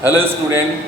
Hello student,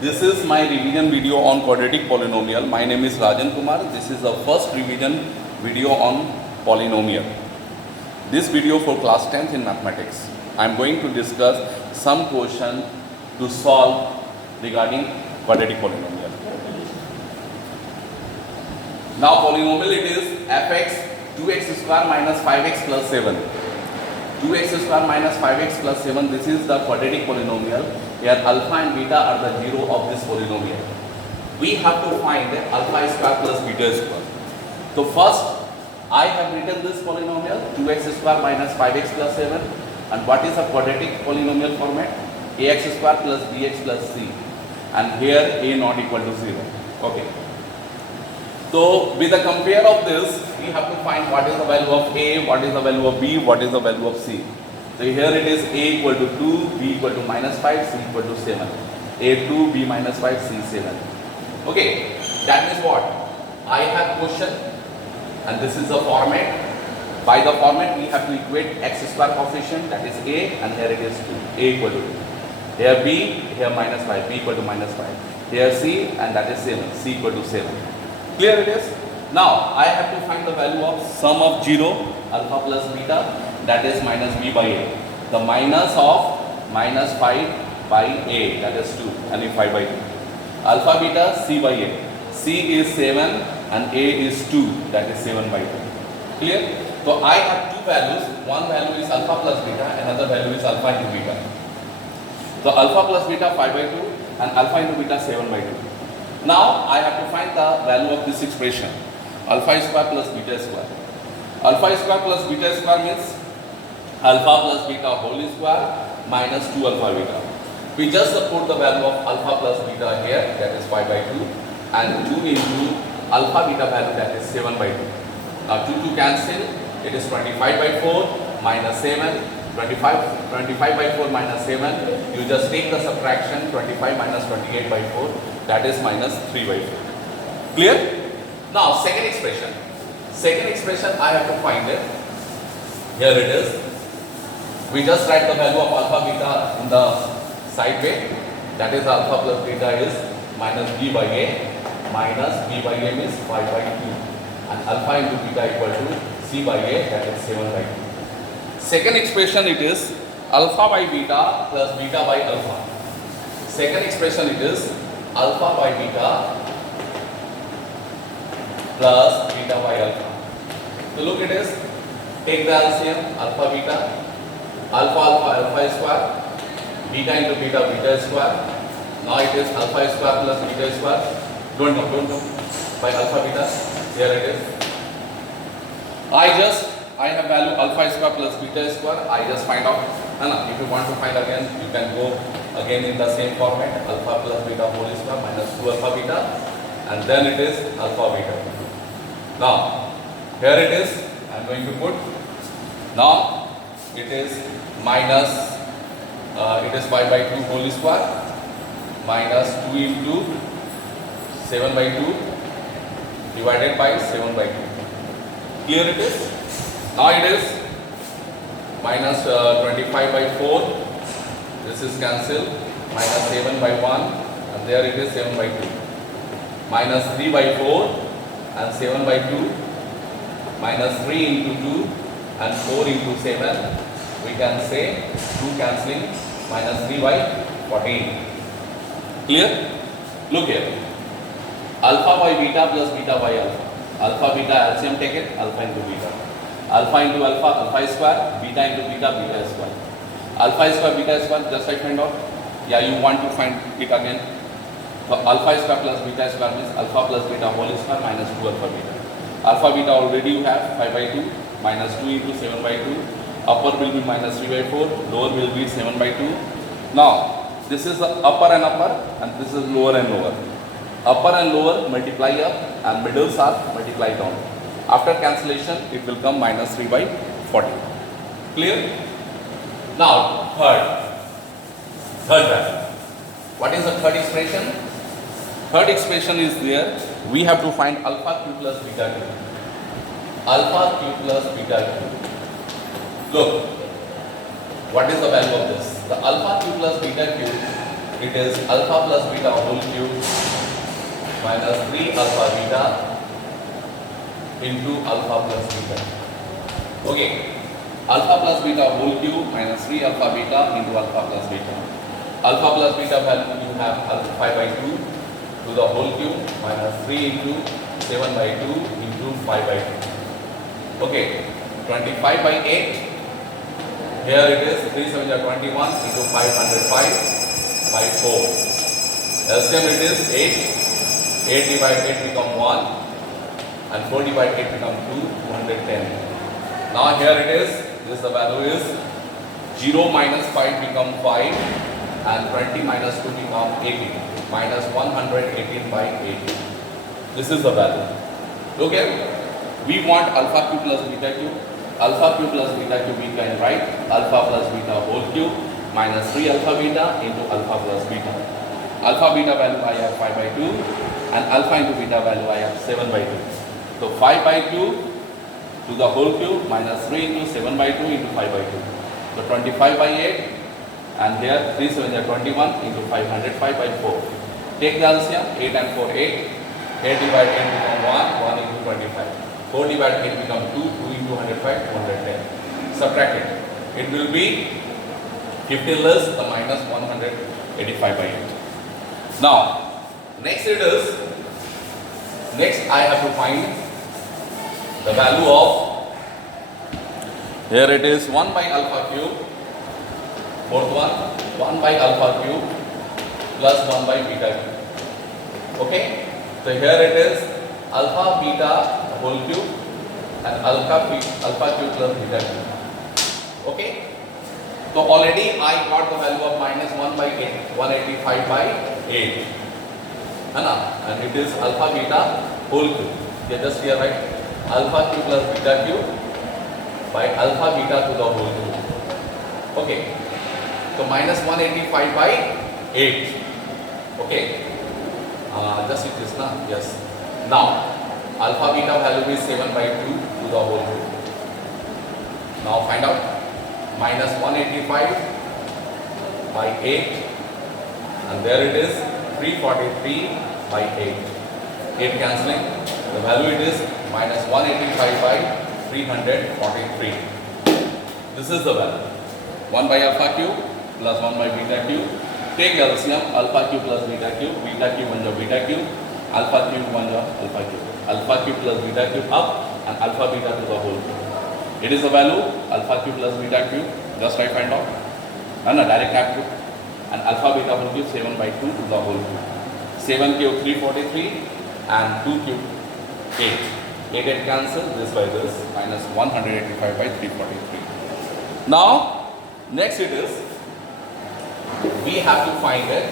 this is my revision video on quadratic polynomial. My name is Rajan Kumar. This is the first revision video on polynomial. This video for class 10th in mathematics. I am going to discuss some question to solve regarding quadratic polynomial. Now polynomial it is fx 2x square minus 5x plus 7. 2x square minus 5x plus 7, this is the quadratic polynomial. Here alpha and beta are the zero of this polynomial. We have to find alpha square plus beta square. So first I have written this polynomial 2x square minus 5x plus 7, and what is a quadratic polynomial format? Ax square plus bx plus c, and here a not equal to 0. Okay. So with the compare of this, we have to find what is the value of a, what is the value of b, what is the value of c. So here it is a equal to 2, b equal to minus 5, c equal to 7. A 2, b minus 5, c 7. Okay, that means what? I have question, and this is the format. By the format we have to equate x square coefficient, that is a, and here it is 2, a equal to 2. Here b, here minus 5, b equal to minus 5. Here c, and that is 7, c equal to 7. Clear it is? Now I have to find the value of sum of 0, alpha plus beta, that is minus b by a. The minus of minus 5 by a, that is 2, and 5 by 2. Alpha beta c by a. C is 7 and a is 2, that is 7 by 2. Clear? So I have two values. One value is alpha plus beta, another value is alpha into beta. So alpha plus beta 5 by 2 and alpha into beta 7 by 2. Now I have to find the value of this expression, alpha square plus beta square. Alpha square plus beta square means alpha plus beta whole square minus 2 alpha beta. We just put the value of alpha plus beta here, that is 5 by 2, and 2 into alpha beta value, that is 7 by 2. Now 2 cancel, it is 25 by 4 minus 7. 25 by 4 minus 7, you just take the subtraction, 25 minus 28 by 4, that is minus 3 by 4. Clear? Now second expression. Second expression I have to find it. Here it is. We just write the value of alpha beta in the side way. That is alpha plus beta is minus b by a. Minus b by a means 5 by 2. And alpha into beta equal to c by a, that is 7 by 2. Second expression it is alpha by beta plus beta by alpha. Second expression it is alpha by beta plus beta by alpha. So look it is, take the LCM, alpha beta, alpha square, beta into beta, beta square. Now it is alpha square plus beta square. Don't know, by alpha beta, here it is. I have value alpha square plus beta square, I just find out. If you want to find again, you can go again in the same format, alpha plus beta whole square minus 2 alpha beta, and then it is alpha beta. Now, here it is, I am going to put, now it is minus, it is 5 by 2 whole square, minus 2 into 7 by 2 divided by 7 by 2. Clear it is? Now it is minus 25 by 4, this is cancelled, minus 7 by 1, and there it is 7 by 2. Minus 3 by 4 and 7 by 2, minus 3 into 2 and 4 into 7, we can say 2 cancelling, minus 3 by 14. Clear? Look here, alpha by beta plus beta by alpha. Alpha beta LCM take it, alpha into beta. Alpha into alpha, alpha square, beta into beta, beta square. Alpha square, beta square, just I find out. Yeah, you want to find it again. So alpha square plus beta square means alpha plus beta whole square minus 2 alpha beta. Alpha beta already you have 5 by 2, minus 2 into 7 by 2. Upper will be minus 3 by 4, lower will be 7 by 2. Now, this is the upper and upper, and this is lower and lower. Upper and lower multiply up, and middles are multiply down. After cancellation, it will come minus 3 by 40. Clear? Now, third value. What is the third expression? Third expression is there. We have to find alpha q plus beta q. Alpha q plus beta q. Look, what is the value of this? The alpha q plus beta q it is alpha plus beta whole cube minus 3 alpha beta into alpha plus beta. Okay, alpha plus beta whole cube minus 3 alpha beta into alpha plus beta. Alpha plus beta value you have 5 by 2 to the whole cube minus 3 into 7 by 2 into 5 by 2. Okay, 25 by 8. Here it is 3 7 are 21 into 505 by 4. LCM it is 8. 8 divided 8 become 1 and 4 divided 8 become 2, 210. Now here it is, this the value is 0 minus 5 become 5 and 20 minus 2 become 18 minus 118 by 80. This is the value. Okay, we want alpha cube plus beta cube. Alpha cube plus beta cube we can write alpha plus beta whole cube minus 3 alpha beta into alpha plus beta. Alpha beta value I have 5 by 2 and alpha into beta value I have 7 by 2. So 5 by 2 to the whole cube minus 3 into 7 by 2 into 5 by 2. So 25 by 8 and here 3 7 are 21 into 505 by 4. Take the LCM, 8 and 4 8. 8 divided 8 become 1, 1 into 25. 4 divided 8 become 2, 2 into 105, 210. Subtract it. It will be 50 less the minus 185 by 8. Now, next it is, next I have to find the value of, here it is 1 by alpha cube, fourth one, 1 by alpha cube plus 1 by beta cube. Okay, so here it is alpha beta whole cube and alpha cube plus beta cube. Okay, so already I got the value of minus 1 by 8, 185 by 8, and it is alpha beta whole cube. Yeah, just here right, alpha cube plus beta cube by alpha beta to the whole cube. Okay, so minus 185 by 8. Okay, just it is now. Yes. Now alpha beta value is 7 by 2 to the whole cube. Now find out minus 185 by 8 and there it is 343 by 8. 8 cancelling. The value it is minus 185 by 343. This is the value. 1 by alpha cube plus 1 by beta cube. Take LCM, alpha cube plus beta cube 1 the beta cube, alpha cube 1 the alpha cube. Alpha cube plus beta cube up and alpha beta to the whole cube. It is the value alpha cube plus beta cube. Just I find out. And a direct add cube. And alpha beta whole cube 7 by 2 to the whole cube. 7 cube 343 and 2 cube 8. 8 8 cancel this by this minus 185 by 343. Now next it is we have to find it.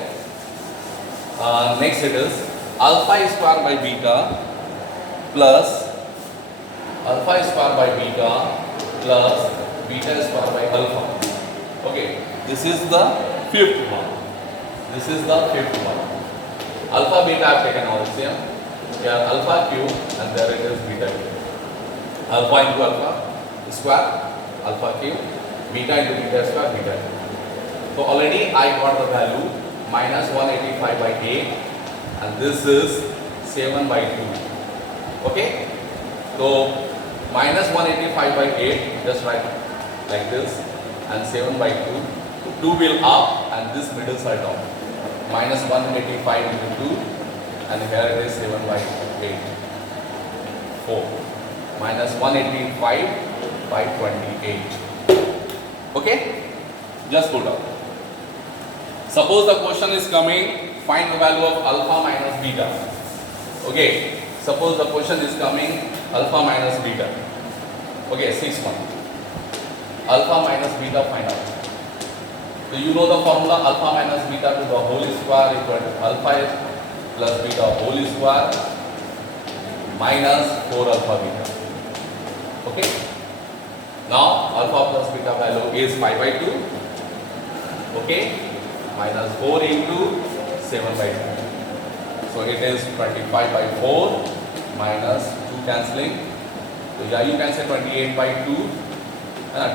Next it is alpha square by beta plus alpha square by beta plus beta square by alpha. Okay, this is the fifth one. This is the fifth one. Alpha beta I have taken LCM. Here alpha cube and there it is beta cube. Alpha into alpha square, alpha cube, beta into beta square, beta cube. So already I got the value minus 185 by 8 and this is 7 by 2. Okay, so minus 185 by 8 just write like this and 7 by 2. 2 will up and this middle side down. Minus 185 into 2 and here it is 7 by 8. 4 minus 185 by 28. Okay, just put up. Suppose the question is coming, find the value of alpha minus beta. Okay, suppose the question is coming alpha minus beta. Okay, 6 1. Alpha minus beta find out. So you know the formula alpha minus beta to the whole square equal to alpha plus beta whole square minus 4 alpha beta. Okay. Now alpha plus beta value is 5 by 2. Okay. Minus 4 into 7 by 2. So it is 25 by 4 minus 2 cancelling. So yeah, you can say 28 by 2.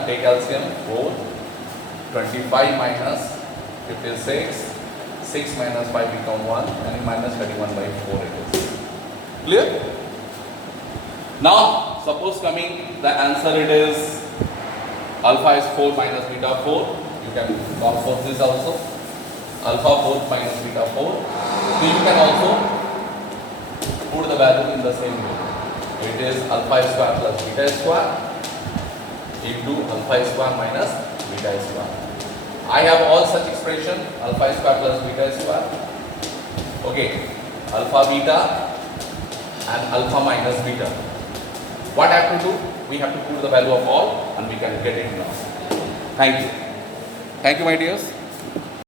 Take LCM 4. 25 minus 56, 6 minus 5 become 1 and minus 31 by 4 it is. Clear? Now suppose coming the answer it is alpha is 4 minus beta 4. You can solve for this also. Alpha 4 minus beta 4. So you can also put the value in the same way. It is alpha square plus beta square into alpha square minus beta square. I have all such expression alpha square plus beta square. Okay, alpha beta and alpha minus beta. What I have to do? We have to put the value of all and we can get it now. Thank you. Thank you, my dears.